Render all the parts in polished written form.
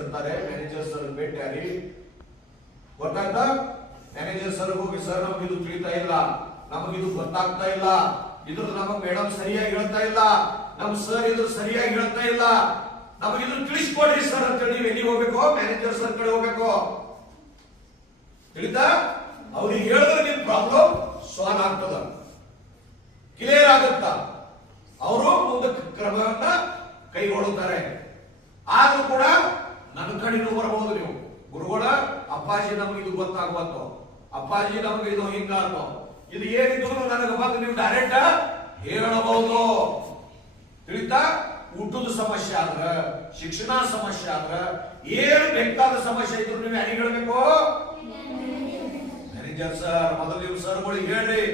Manager sir ಭೇಟಿಯಾಗಿ ಗೊತ್ತಾಯ್ತಾ? Manager sir ಹೋಗಿ ಸರ್ ನಮಗಿದು ತಿಳಿತಾ ಇಲ್ಲ, ನಮಗಿದು ಗೊತ್ತಾಗ್ತಾ ಇಲ್ಲ, ಇದ್ರದ್ದು ನಮ್ಮ ಮೇಡಮ್ ಸರಿಯಾಗಿ ಹೇಳ್ತಾ ಇಲ್ಲ, ನಮ್ ಸರ್ ಇದ್ರ ಸರಿಯಾಗಿ ಹೇಳ್ತಾ ಇಲ್ಲ, ನಮಗಿದ್ರು ತಿಳಿಸ್ಕೊಡ್ರಿ ಸರ್ ಅಂತೇಳಿ ನೀವು ಎಲ್ಲಿ ಹೋಗ್ಬೇಕು? ಮ್ಯಾನೇಜರ್ ಸರ್ ಕಡೆ ಹೋಗ್ಬೇಕು. ತಿಳಿತಾ? ಅವ್ರಿಗೆ ಹೇಳಿದ್ರೆ ನಿಮ್ ಪ್ರಾಬ್ಲಮ್ ಸಾಲ್ವ್ ಆಗ್ತದ, ಕ್ಲಿಯರ್ ಆಗುತ್ತ, ಅವರು ಮುಂದಕ್ಕೆ ಕ್ರಮವನ್ನ ಕೈಗೊಳ್ಳುತ್ತಾರೆ. ಆದ್ರೂ ಕೂಡ ನನ್ನ ಕಡೆನೂ ಬರಬಹುದು. ನೀವು ಗುರುಗಳ ಅಪ್ಪಾಜಿ ನಮಗೆ ಇದು ಗೊತ್ತಾಗ್ಬಾರ್ದು, ಅಪ್ಪಾಜಿ ನಮಗೆ ಇದು ಹಿಂಗಾರ್ದು, ಇದು ಏನಿದ್ರು ನನಗೆ ಬಂದು ನೀವು ಡೈರೆಕ್ಟ್ ಹೇಳಬಹುದು. ತಿಳಿತಾ? ಊಟದ ಸಮಸ್ಯೆ ಆದ್ರ, ಶಿಕ್ಷಣ ಸಮಸ್ಯೆ ಆದ್ರ, ಏನು ಬೇಕಾದ ಸಮಸ್ಯೆ ಇದ್ರು ನೀವು ಯಾರಿಗೆ ಹೇಳ್ಬೇಕು? Manager sir. ಮೊದಲು ನೀವು ಸರ್ಗಳಿಗೆ ಹೇಳ್ರಿ,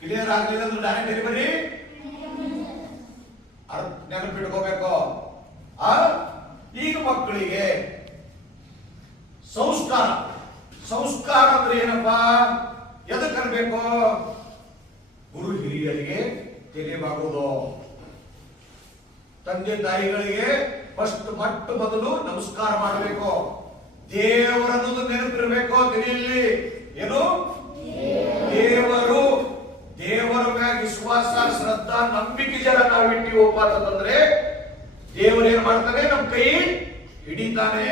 ಕ್ಲಿಯರ್ ಆಗ್ಲಿಲ್ಲ ಅಂದ್ರೆ ಡೈರೆಕ್ಟ್ ಡೆಲಿವರಿ ನೆನಪಿಟ್ಕೋಬೇಕು. ಈಗ ಮಕ್ಕಳಿಗೆ ಸಂಸ್ಕಾರ, ಸಂಸ್ಕಾರ ಅಂದ್ರೆ ಏನಪ್ಪಾ? ಎದಕ್ಕೆ ಅನ್ಬೇಕು? ಗುರು ಹಿರಿಯರಿಗೆ ತೆಗೆಬಾಗುವುದು, ತಂದೆ ತಾಯಿಗಳಿಗೆ ಫಸ್ಟ್ ಮೊದಲು ನಮಸ್ಕಾರ ಮಾಡಬೇಕು, ದೇವರನ್ನೋದು ನೆನಪಿರಬೇಕು ತಲೆಯಲ್ಲಿ. ಏನು? ದೇವರು, ದೇವರ ಮ್ಯಾಗ ವಿಶ್ವಾಸ, ಶ್ರದ್ಧಾ, ನಂಬಿಕೆ ಜರ ನಾವು ಇಟ್ಟಿವಪ್ಪ ಅಂತಂದ್ರೆ ದೇವರು ಏನ್ ಮಾಡ್ತಾನೆ? ನಮ್ ಕೈ ಹಿಡಿತಾನೆ.